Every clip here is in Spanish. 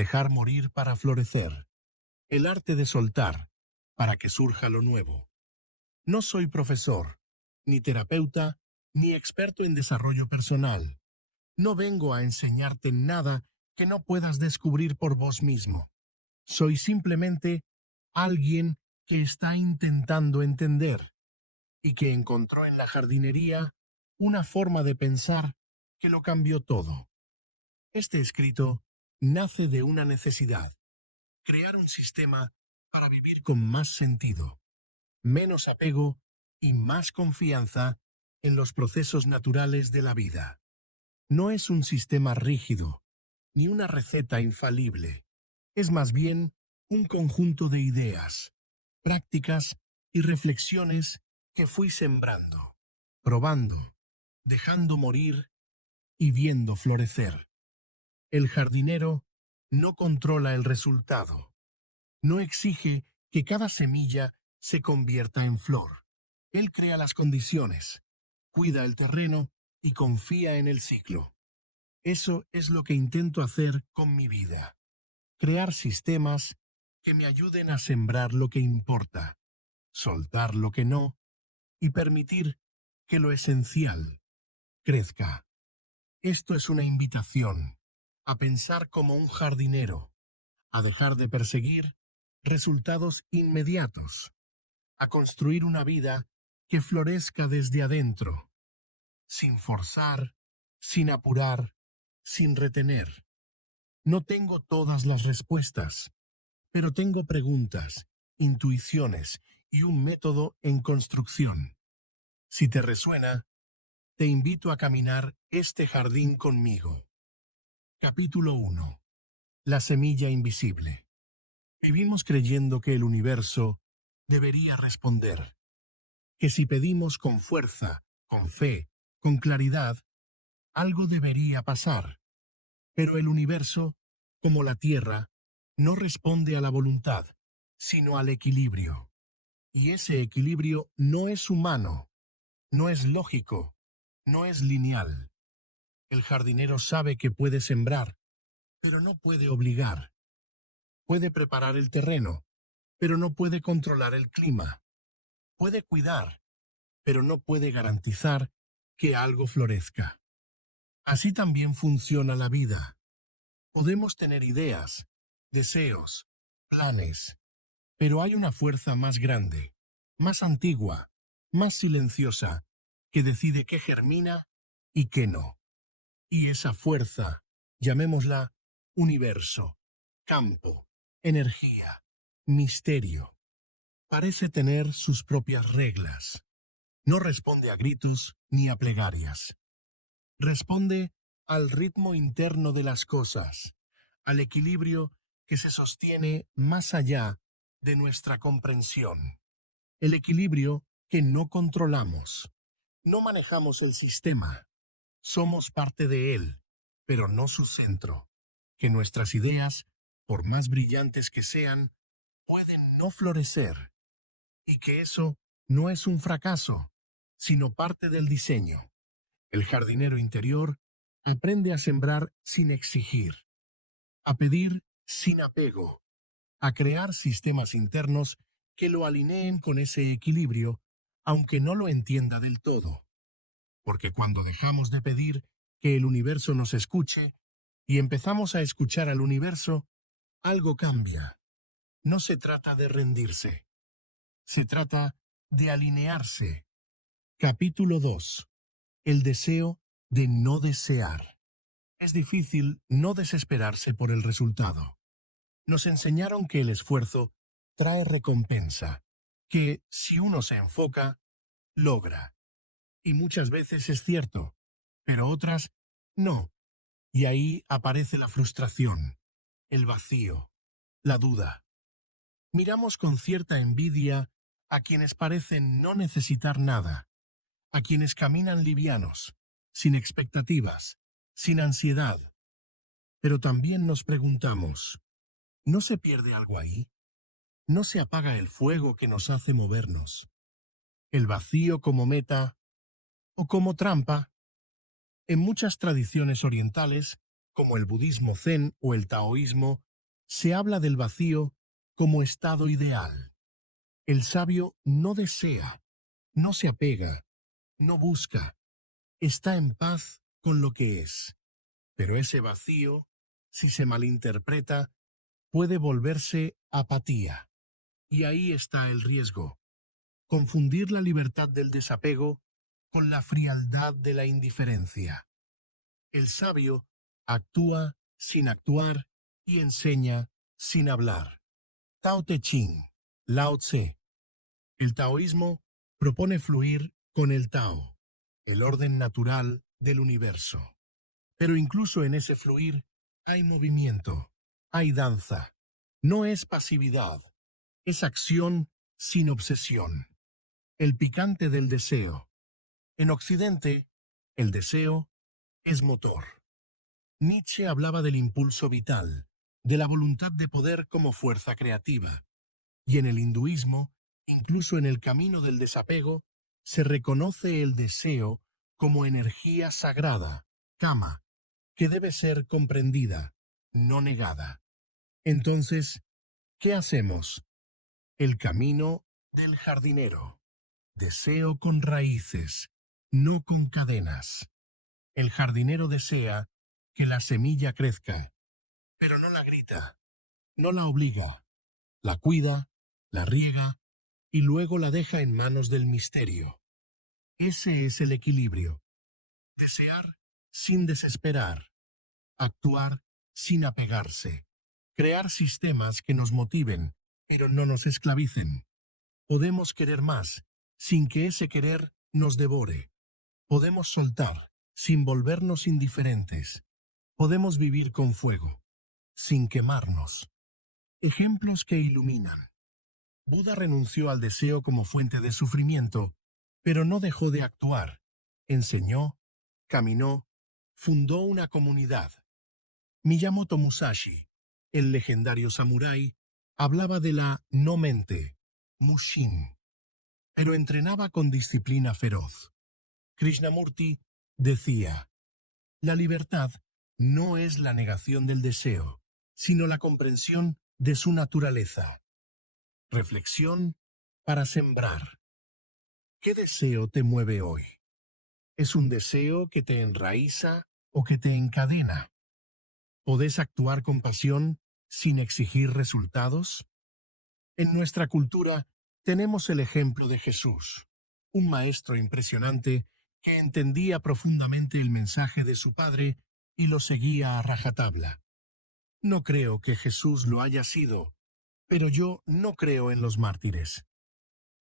dejar morir para florecer, el arte de soltar para que surja lo nuevo. No soy profesor, ni terapeuta, ni experto en desarrollo personal. No vengo a enseñarte nada que no puedas descubrir por vos mismo. Soy simplemente alguien que está intentando entender y que encontró en la jardinería una forma de pensar que lo cambió todo. Este escrito nace de una necesidad: crear un sistema para vivir con más sentido, menos apego y más confianza en los procesos naturales de la vida. No es un sistema rígido, ni una receta infalible. Es más bien un conjunto de ideas, prácticas y reflexiones que fui sembrando, probando, dejando morir y viendo florecer. El jardinero no controla el resultado, no exige que cada semilla se convierta en flor. Él crea las condiciones, cuida el terreno y confía en el ciclo. Eso es lo que intento hacer con mi vida: crear sistemas que me ayuden a sembrar lo que importa, soltar lo que no y permitir que lo esencial crezca. Esto es una invitación a pensar como un jardinero, a dejar de perseguir resultados inmediatos, a construir una vida que florezca desde adentro, sin forzar, sin apurar, sin retener. No tengo todas las respuestas, pero tengo preguntas, intuiciones y un método en construcción. Si te resuena, te invito a caminar este jardín conmigo. Capítulo 1. La semilla invisible. Vivimos creyendo que el universo debería responder, que si pedimos con fuerza, con fe, con claridad, algo debería pasar. Pero el universo, como la Tierra, no responde a la voluntad, sino al equilibrio. Y ese equilibrio no es humano, no es lógico, no es lineal. El jardinero sabe que puede sembrar, pero no puede obligar. Puede preparar el terreno, pero no puede controlar el clima. Puede cuidar, pero no puede garantizar que algo florezca. Así también funciona la vida. Podemos tener ideas, deseos, planes, pero hay una fuerza más grande, más antigua, más silenciosa, que decide qué germina y qué no. Y esa fuerza, llamémosla universo, campo, energía, misterio, parece tener sus propias reglas. No responde a gritos ni a plegarias. Responde al ritmo interno de las cosas, al equilibrio que se sostiene más allá de nuestra comprensión. El equilibrio que no controlamos. No manejamos el sistema. Somos parte de él, pero no su centro. Que nuestras ideas, por más brillantes que sean, pueden no florecer. Y que eso no es un fracaso, sino parte del diseño. El jardinero interior aprende a sembrar sin exigir, a pedir sin apego, a crear sistemas internos que lo alineen con ese equilibrio, aunque no lo entienda del todo. Porque cuando dejamos de pedir que el universo nos escuche y empezamos a escuchar al universo, algo cambia. No se trata de rendirse, se trata de alinearse. Capítulo 2. El deseo de no desear. Es difícil no desesperarse por el resultado. Nos enseñaron que el esfuerzo trae recompensa, que si uno se enfoca, logra. Y muchas veces es cierto, pero otras no. Y ahí aparece la frustración, el vacío, la duda. Miramos con cierta envidia a quienes parecen no necesitar nada, a quienes caminan livianos, sin expectativas, sin ansiedad. Pero también nos preguntamos, ¿no se pierde algo ahí? ¿No se apaga el fuego que nos hace movernos? ¿El vacío como meta o como trampa? En muchas tradiciones orientales, como el budismo zen o el taoísmo, Se habla del vacío como estado ideal. El sabio no desea, no se apega, no busca, está en paz con lo que es. Pero ese vacío, si se malinterpreta, puede volverse apatía. Y ahí está el riesgo: confundir la libertad del desapego con la frialdad de la indiferencia. El sabio actúa sin actuar y enseña sin hablar. Tao Te Ching, Lao Tse. El taoísmo propone fluir con el Tao, el orden natural del universo. Pero incluso en ese fluir hay movimiento, hay danza. No es pasividad, es acción sin obsesión. El picante del deseo. En Occidente, el deseo es motor. Nietzsche hablaba del impulso vital, de la voluntad de poder como fuerza creativa. Y en el hinduismo, incluso en el camino del desapego, se reconoce el deseo como energía sagrada, kama, que debe ser comprendida, no negada. Entonces, ¿qué hacemos? El camino del jardinero. Deseo con raíces, no con cadenas. El jardinero desea que la semilla crezca, pero no la grita, no la obliga, la cuida, la riega y luego la deja en manos del misterio. Ese es el equilibrio. Desear sin desesperar, actuar sin apegarse, crear sistemas que nos motiven, pero no nos esclavicen. Podemos querer más, sin que ese querer nos devore. Podemos soltar, sin volvernos indiferentes. Podemos vivir con fuego, sin quemarnos. Ejemplos que iluminan. Buda renunció al deseo como fuente de sufrimiento, pero no dejó de actuar. Enseñó, caminó, fundó una comunidad. Miyamoto Musashi, el legendario samurái, hablaba de la no mente, Mushin, pero entrenaba con disciplina feroz. Krishnamurti decía: la libertad no es la negación del deseo, sino la comprensión de su naturaleza. Reflexión para sembrar. ¿Qué deseo te mueve hoy? ¿Es un deseo que te enraiza o que te encadena? ¿Podés actuar con pasión sin exigir resultados? En nuestra cultura tenemos el ejemplo de Jesús, un maestro impresionante que entendía profundamente el mensaje de su Padre y lo seguía a rajatabla. No creo que Jesús lo haya sido, pero yo no creo en los mártires.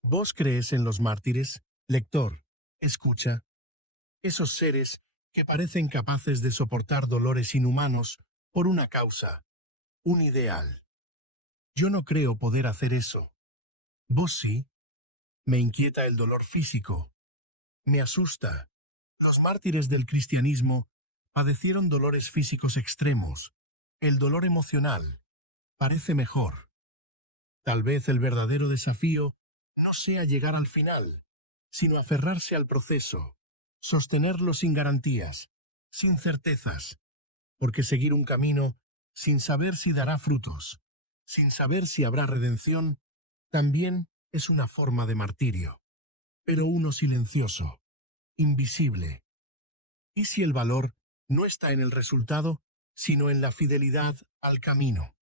¿Vos crees en los mártires, lector? Escucha. Esos seres que parecen capaces de soportar dolores inhumanos por una causa, un ideal. Yo no creo poder hacer eso. ¿Vos sí? Me inquieta el dolor físico. Me asusta. Los mártires del cristianismo padecieron dolores físicos extremos. El dolor emocional parece mejor. Tal vez el verdadero desafío no sea llegar al final, sino aferrarse al proceso, sostenerlo sin garantías, sin certezas, porque seguir un camino sin saber si dará frutos, sin saber si habrá redención, también es una forma de martirio, pero uno silencioso, invisible. ¿Y si el valor no está en el resultado, sino en la fidelidad al camino?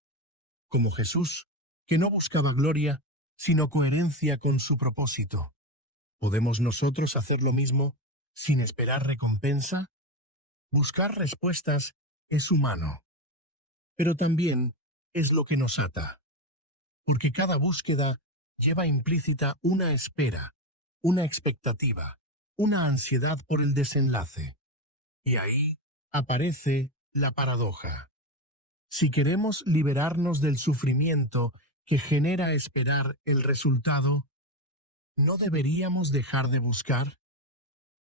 Como Jesús, que no buscaba gloria, sino coherencia con su propósito. ¿Podemos nosotros hacer lo mismo sin esperar recompensa? Buscar respuestas es humano, pero también es lo que nos ata, porque cada búsqueda lleva implícita una espera, una expectativa, una ansiedad por el desenlace. Y ahí aparece la paradoja. Si queremos liberarnos del sufrimiento que genera esperar el resultado, ¿no deberíamos dejar de buscar?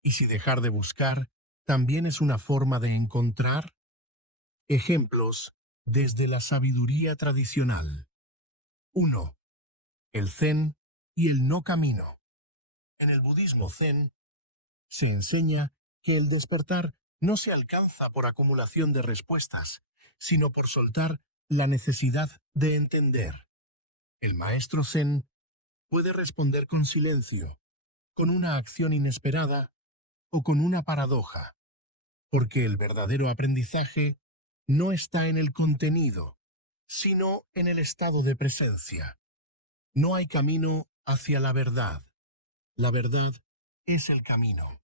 Y si dejar de buscar también es una forma de encontrar. Ejemplos desde la sabiduría tradicional. 1. El Zen y el no camino. En el budismo Zen se enseña que el despertar no se alcanza por acumulación de respuestas, sino por soltar la necesidad de entender. El maestro Zen puede responder con silencio, con una acción inesperada o con una paradoja, porque el verdadero aprendizaje no está en el contenido, sino en el estado de presencia. No hay camino hacia la verdad es el camino.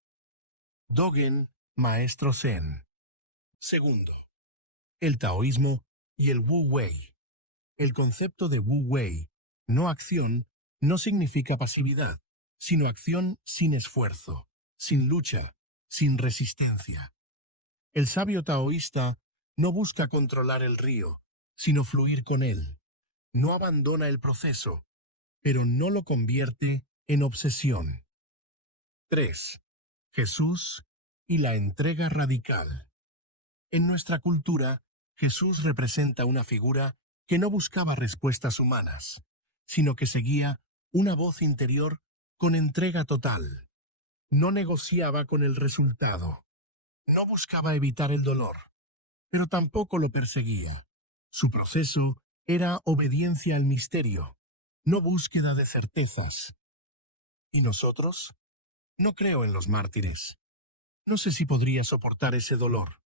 Dogen, maestro Zen. Segundo, el taoísmo y el Wu Wei. El concepto de Wu Wei, no acción, no significa pasividad, sino acción sin esfuerzo, sin lucha, sin resistencia. El sabio taoísta no busca controlar el río, sino fluir con él. No abandona el proceso, pero no lo convierte en obsesión. 3. Jesús y la entrega radical. En nuestra cultura, Jesús representa una figura que no buscaba respuestas humanas, sino que seguía una voz interior con entrega total. No negociaba con el resultado. No buscaba evitar el dolor, pero tampoco lo perseguía. Su proceso era obediencia al misterio, no búsqueda de certezas. ¿Y nosotros? No creo en los mártires. No sé si podría soportar ese dolor.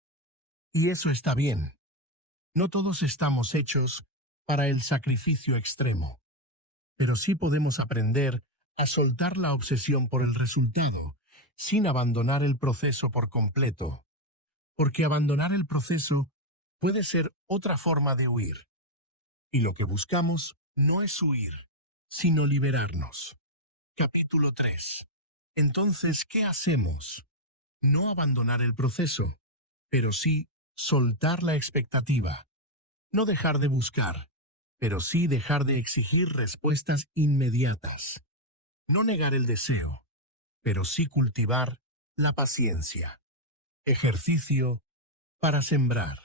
Y eso está bien. No todos estamos hechos para el sacrificio extremo, pero sí podemos aprender a soltar la obsesión por el resultado, sin abandonar el proceso por completo, porque abandonar el proceso puede ser otra forma de huir, y lo que buscamos no es huir, sino liberarnos. Capítulo 3. Entonces, ¿qué hacemos? No abandonar el proceso, pero sí soltar la expectativa. No dejar de buscar, pero sí dejar de exigir respuestas inmediatas. No negar el deseo, pero sí cultivar la paciencia. Ejercicio para sembrar.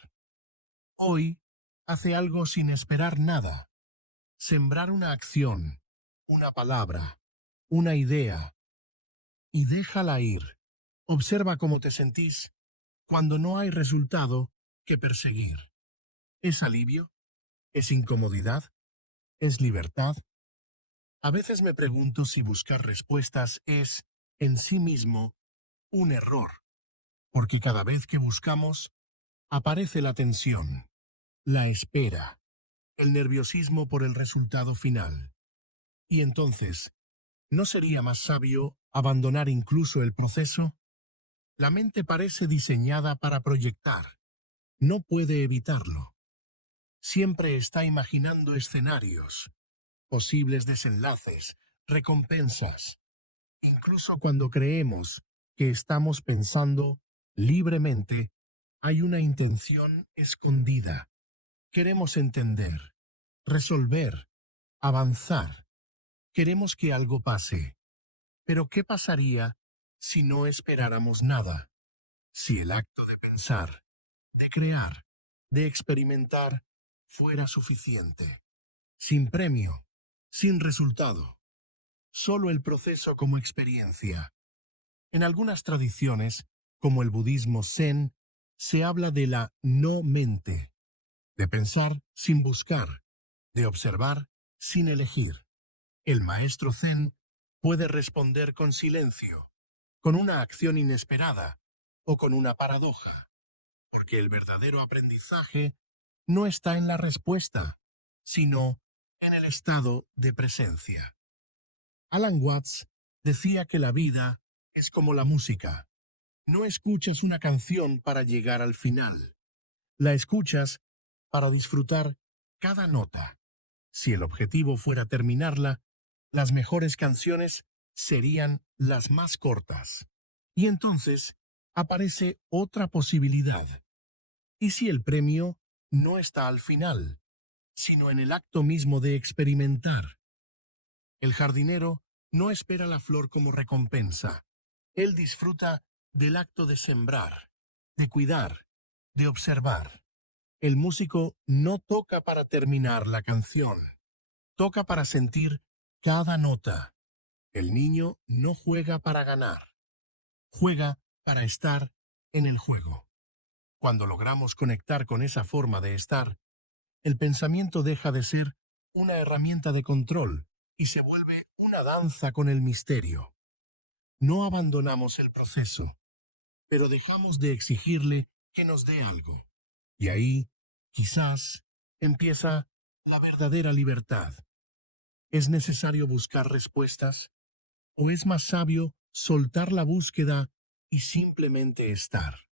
Hoy, hace algo sin esperar nada. Sembrar una acción, una palabra, una idea, y déjala ir. Observa cómo te sentís cuando no hay resultado que perseguir. ¿Es alivio? ¿Es incomodidad? ¿Es libertad? A veces me pregunto si buscar respuestas es, en sí mismo, un error, porque cada vez que buscamos, aparece la tensión, la espera, el nerviosismo por el resultado final. Y entonces, ¿no sería más sabio abandonar incluso el proceso? La mente parece diseñada para proyectar, no puede evitarlo. Siempre está imaginando escenarios, posibles desenlaces, recompensas. Incluso cuando creemos que estamos pensando libremente, hay una intención escondida. Queremos entender, resolver, avanzar. Queremos que algo pase. Pero ¿qué pasaría si no esperáramos nada? Si el acto de pensar, de crear, de experimentar, fuera suficiente. Sin premio, sin resultado. Solo el proceso como experiencia. En algunas tradiciones, como el budismo Zen, se habla de la no mente, de pensar sin buscar, de observar sin elegir. El maestro Zen puede responder con silencio, con una acción inesperada o con una paradoja, porque el verdadero aprendizaje no está en la respuesta, sino en el estado de presencia. Alan Watts decía que la vida es como la música. No escuchas una canción para llegar al final. La escuchas para disfrutar cada nota. Si el objetivo fuera terminarla, las mejores canciones serían las más cortas. Y entonces aparece otra posibilidad. ¿Y si el premio no está al final, sino en el acto mismo de experimentar? El jardinero no espera la flor como recompensa. Él disfruta del acto de sembrar, de cuidar, de observar. El músico no toca para terminar la canción, toca para sentir cada nota. El niño no juega para ganar, juega para estar en el juego. Cuando logramos conectar con esa forma de estar, el pensamiento deja de ser una herramienta de control y se vuelve una danza con el misterio. No abandonamos el proceso, pero dejamos de exigirle que nos dé algo. Y ahí, quizás, empieza la verdadera libertad. ¿Es necesario buscar respuestas? ¿O es más sabio soltar la búsqueda y simplemente estar?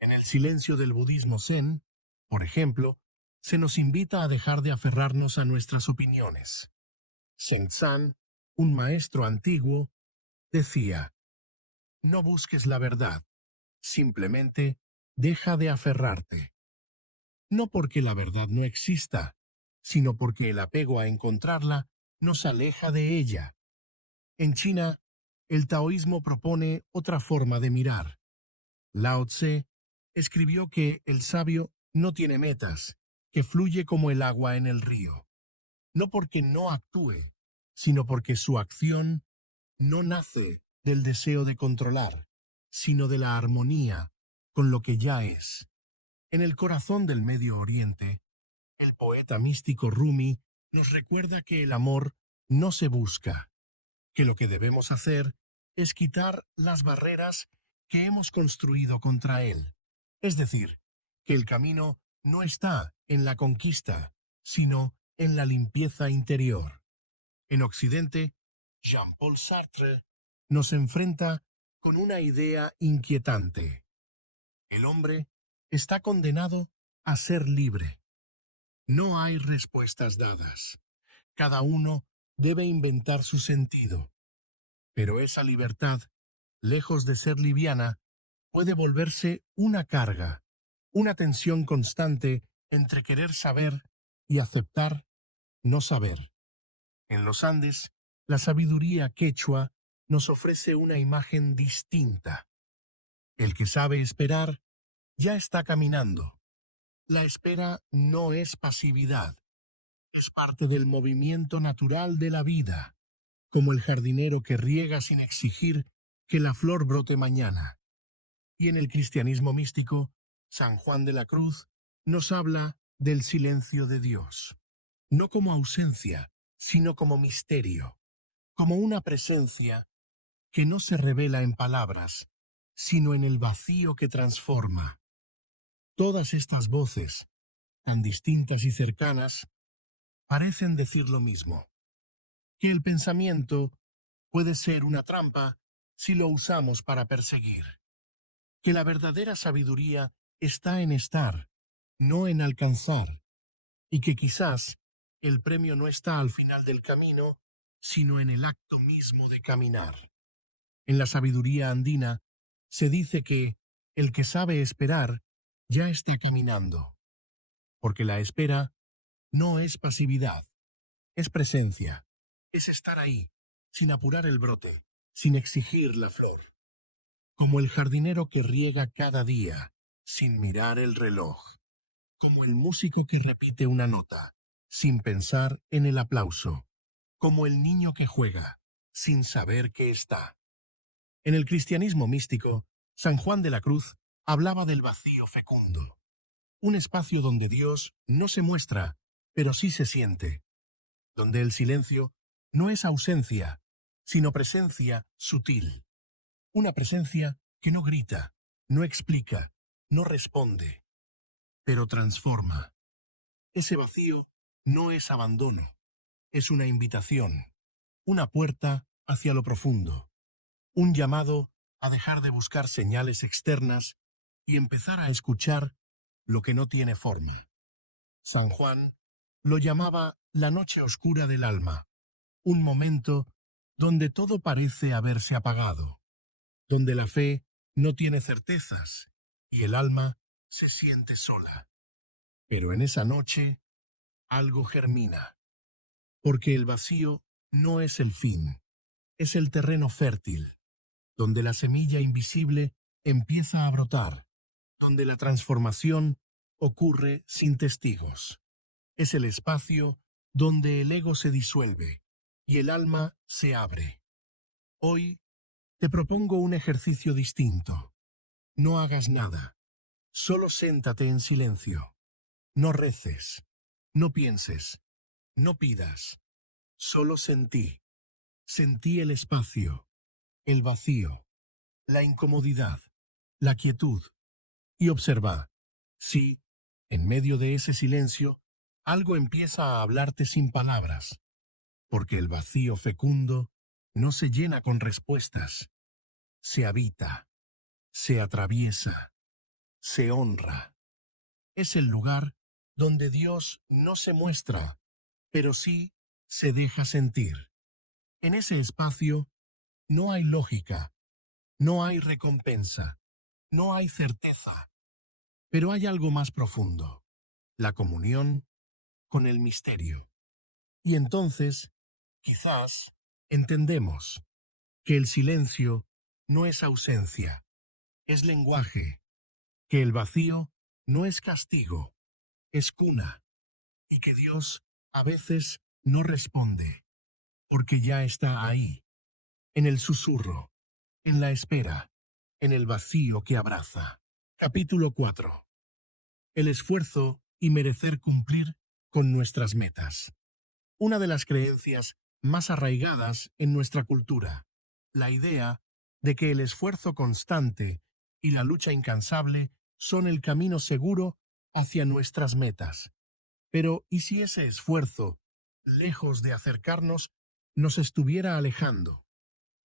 En el silencio del budismo zen, por ejemplo, se nos invita a dejar de aferrarnos a nuestras opiniones. Shen-San, un maestro antiguo, decía: no busques la verdad, simplemente deja de aferrarte. No porque la verdad no exista, sino porque el apego a encontrarla nos aleja de ella. En China, el taoísmo propone otra forma de mirar. Lao Tse escribió que el sabio no tiene metas, que fluye como el agua en el río. No porque no actúe, sino porque su acción no nace del deseo de controlar, sino de la armonía con lo que ya es. En el corazón del Medio Oriente, el poeta místico Rumi nos recuerda que el amor no se busca, que lo que debemos hacer es quitar las barreras que hemos construido contra él. Es decir, que el camino no está en la conquista, sino en la limpieza interior. En Occidente, Jean-Paul Sartre nos enfrenta con una idea inquietante. El hombre está condenado a ser libre. No hay respuestas dadas. Cada uno debe inventar su sentido. Pero esa libertad, lejos de ser liviana, puede volverse una carga, una tensión constante entre querer saber y aceptar no saber. En los Andes, la sabiduría quechua nos ofrece una imagen distinta. El que sabe esperar ya está caminando. La espera no es pasividad, es parte del movimiento natural de la vida, como el jardinero que riega sin exigir que la flor brote mañana. Y en el cristianismo místico, San Juan de la Cruz nos habla del silencio de Dios, no como ausencia, sino como misterio, como una presencia que no se revela en palabras, sino en el vacío que transforma. Todas estas voces, tan distintas y cercanas, parecen decir lo mismo, que el pensamiento puede ser una trampa si lo usamos para perseguir, que la verdadera sabiduría está en estar, no en alcanzar, y que quizás el premio no está al final del camino, sino en el acto mismo de caminar. En la sabiduría andina se dice que el que sabe esperar ya está caminando, porque la espera no es pasividad, es presencia, es estar ahí, sin apurar el brote, sin exigir la flor, como el jardinero que riega cada día, sin mirar el reloj, como el músico que repite una nota, sin pensar en el aplauso, como el niño que juega, sin saber que está. En el cristianismo místico, San Juan de la Cruz hablaba del vacío fecundo, un espacio donde Dios no se muestra, pero sí se siente, donde el silencio no es ausencia, sino presencia sutil, una presencia que no grita, no explica, no responde, pero transforma. Ese vacío no es abandono, es una invitación, una puerta hacia lo profundo, un llamado a dejar de buscar señales externas y empezar a escuchar lo que no tiene forma. San Juan lo llamaba la noche oscura del alma, un momento donde todo parece haberse apagado, donde la fe no tiene certezas y el alma se siente sola. Pero en esa noche algo germina, porque el vacío no es el fin, es el terreno fértil, donde la semilla invisible empieza a brotar, donde la transformación ocurre sin testigos. Es el espacio donde el ego se disuelve y el alma se abre. Hoy te propongo un ejercicio distinto. No hagas nada, solo siéntate en silencio. No reces, No pienses, no pidas, solo sentí. Sentí el espacio, el vacío, la incomodidad, la quietud, y observa. Si, en medio de ese silencio, algo empieza a hablarte sin palabras, porque el vacío fecundo no se llena con respuestas, se habita, se atraviesa, se honra. Es el lugar donde Dios no se muestra, pero sí se deja sentir. En ese espacio no hay lógica, no hay recompensa, no hay certeza, pero hay algo más profundo, la comunión con el misterio. Y entonces, quizás, entendemos que el silencio no es ausencia, es lenguaje, que el vacío no es castigo, es cuna, y que Dios a veces no responde, porque ya está ahí, en el susurro, en la espera, en el vacío que abraza. Capítulo 4. El esfuerzo y merecer cumplir con nuestras metas. Una de las creencias más arraigadas en nuestra cultura, la idea de que el esfuerzo constante y la lucha incansable son el camino seguro hacia nuestras metas. Pero, ¿y si ese esfuerzo, lejos de acercarnos, nos estuviera alejando?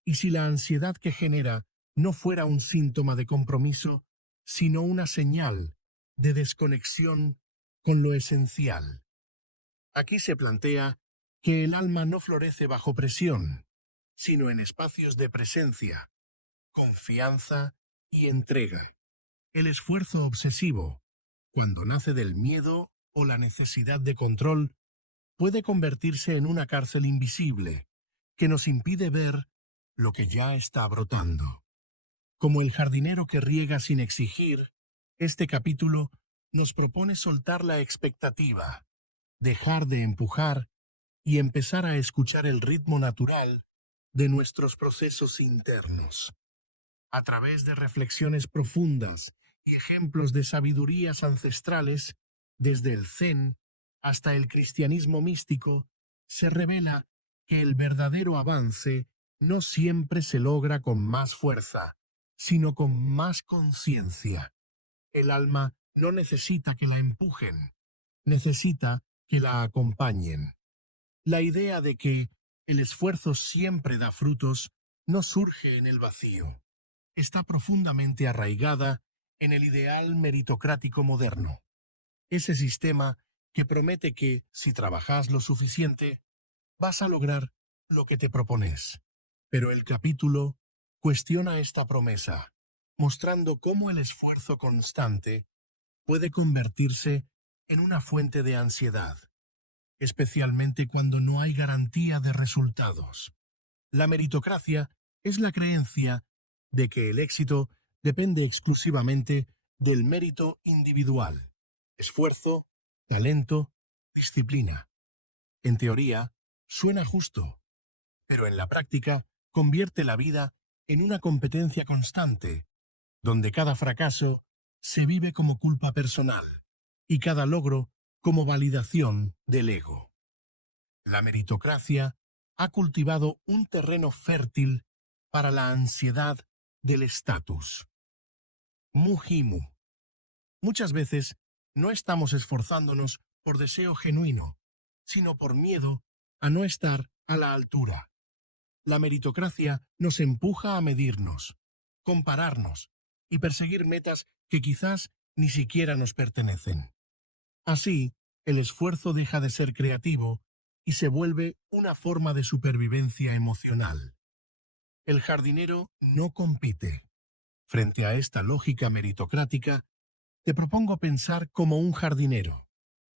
¿Y si la ansiedad que genera no fuera un síntoma de compromiso, sino una señal de desconexión con lo esencial? Aquí se plantea que el alma no florece bajo presión, sino en espacios de presencia, confianza y entrega. El esfuerzo obsesivo, cuando nace del miedo o la necesidad de control, puede convertirse en una cárcel invisible que nos impide ver lo que ya está brotando. Como el jardinero que riega sin exigir, este capítulo nos propone soltar la expectativa, dejar de empujar y empezar a escuchar el ritmo natural de nuestros procesos internos. A través de reflexiones profundas y ejemplos de sabidurías ancestrales, desde el Zen hasta el cristianismo místico, se revela que el verdadero avance no siempre se logra con más fuerza, sino con más conciencia. El alma no necesita que la empujen, necesita que la acompañen. La idea de que el esfuerzo siempre da frutos no surge en el vacío. Está profundamente arraigada en el ideal meritocrático moderno. Ese sistema que promete que, si trabajas lo suficiente, vas a lograr lo que te propones. Pero el capítulo cuestiona esta promesa, mostrando cómo el esfuerzo constante puede convertirse en una fuente de ansiedad, especialmente cuando no hay garantía de resultados. La meritocracia es la creencia de que el éxito depende exclusivamente del mérito individual, esfuerzo, talento, disciplina. En teoría, suena justo, pero en la práctica convierte la vida en una competencia constante, donde cada fracaso se vive como culpa personal y cada logro como validación del ego. La meritocracia ha cultivado un terreno fértil para la ansiedad del estatus. Mujimu. Muchas veces no estamos esforzándonos por deseo genuino, sino por miedo a no estar a la altura. La meritocracia nos empuja a medirnos, compararnos y perseguir metas que quizás ni siquiera nos pertenecen. Así, el esfuerzo deja de ser creativo y se vuelve una forma de supervivencia emocional. El jardinero no compite. Frente a esta lógica meritocrática, te propongo pensar como un jardinero,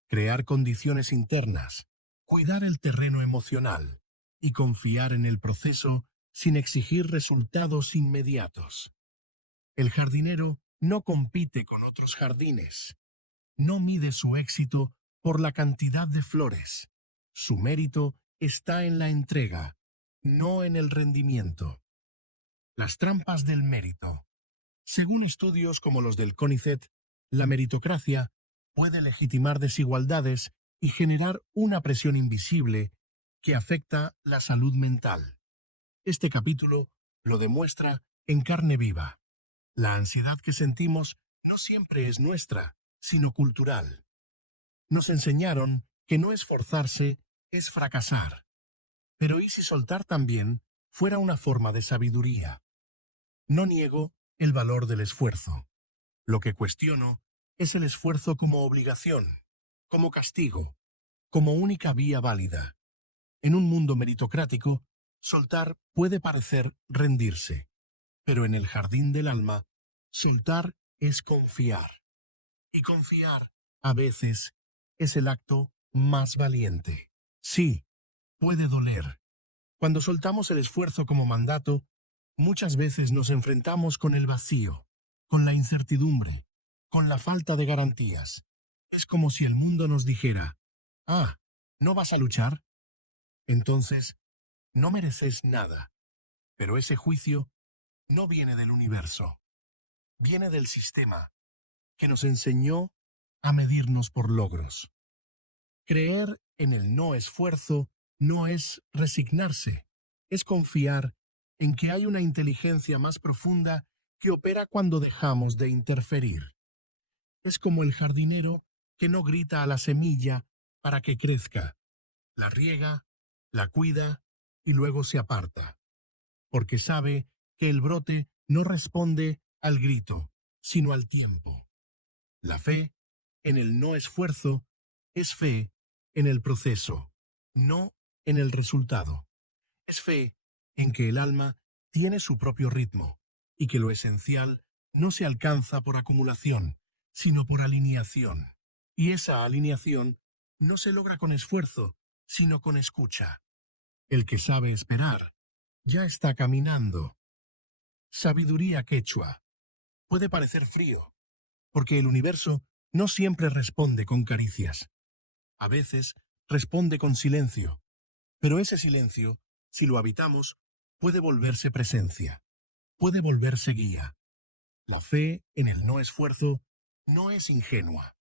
crear condiciones internas, cuidar el terreno emocional y confiar en el proceso sin exigir resultados inmediatos. El jardinero no compite con otros jardines, no mide su éxito por la cantidad de flores. Su mérito está en la entrega, no en el rendimiento. Las trampas del mérito. Según estudios como los del CONICET, la meritocracia puede legitimar desigualdades y generar una presión invisible que afecta la salud mental. Este capítulo lo demuestra en carne viva. La ansiedad que sentimos no siempre es nuestra, sino cultural. Nos enseñaron que no esforzarse es fracasar. Pero ¿y si soltar también fuera una forma de sabiduría? No niego el valor del esfuerzo. Lo que cuestiono es el esfuerzo como obligación, como castigo, como única vía válida. En un mundo meritocrático, soltar puede parecer rendirse, pero en el jardín del alma, soltar es confiar. Y confiar, a veces, es el acto más valiente. Sí, puede doler. Cuando soltamos el esfuerzo como mandato, muchas veces nos enfrentamos con el vacío, con la incertidumbre, con la falta de garantías. Es como si el mundo nos dijera, ah, ¿no vas a luchar? Entonces, no mereces nada. Pero ese juicio no viene del universo, viene del sistema, que nos enseñó a medirnos por logros. Creer en el no esfuerzo no es resignarse, es confiar en que hay una inteligencia más profunda que opera cuando dejamos de interferir. Es como el jardinero que no grita a la semilla para que crezca, la riega, la cuida y luego se aparta, porque sabe que el brote no responde al grito, sino al tiempo. La fe en el no esfuerzo es fe en el proceso, no en el resultado. Es fe en que el alma tiene su propio ritmo y que lo esencial no se alcanza por acumulación, sino por alineación. Y esa alineación no se logra con esfuerzo, sino con escucha. El que sabe esperar ya está caminando. Sabiduría quechua. Puede parecer frío, porque el universo no siempre responde con caricias. A veces responde con silencio, pero ese silencio, si lo habitamos, puede volverse presencia, puede volverse guía. La fe en el no esfuerzo no es ingenua,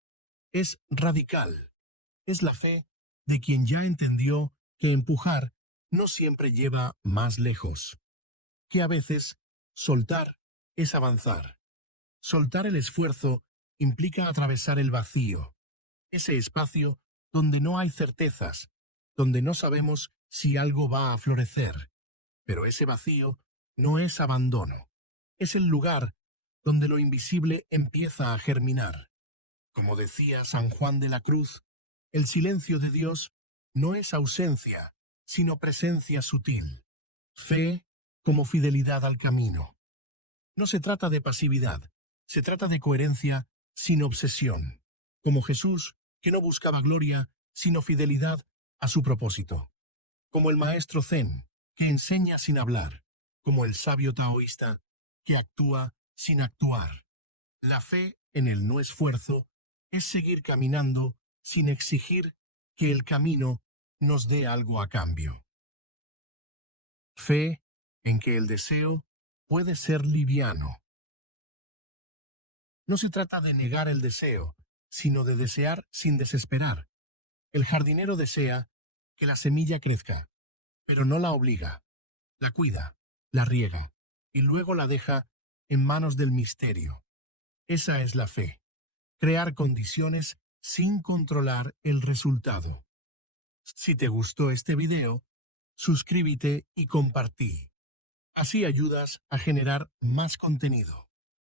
es radical. Es la fe de quien ya entendió que empujar no siempre lleva más lejos, que a veces soltar es avanzar. Soltar el esfuerzo implica atravesar el vacío, ese espacio donde no hay certezas, donde no sabemos si algo va a florecer. Pero ese vacío no es abandono, es el lugar donde lo invisible empieza a germinar. Como decía San Juan de la Cruz, el silencio de Dios no es ausencia, sino presencia sutil. Fe como fidelidad al camino. No se trata de pasividad, se trata de coherencia sin obsesión, como Jesús, que no buscaba gloria, sino fidelidad a su propósito, como el maestro Zen, que enseña sin hablar, como el sabio taoísta, que actúa sin actuar. La fe en el no esfuerzo es seguir caminando sin exigir que el camino nos dé algo a cambio. Fe en que el deseo puede ser liviano. No se trata de negar el deseo, sino de desear sin desesperar. El jardinero desea que la semilla crezca, pero no la obliga, la cuida, la riega, y luego la deja en manos del misterio. Esa es la fe, crear condiciones sin controlar el resultado. Si te gustó este video, suscríbete y compartí. Así ayudas a generar más contenido.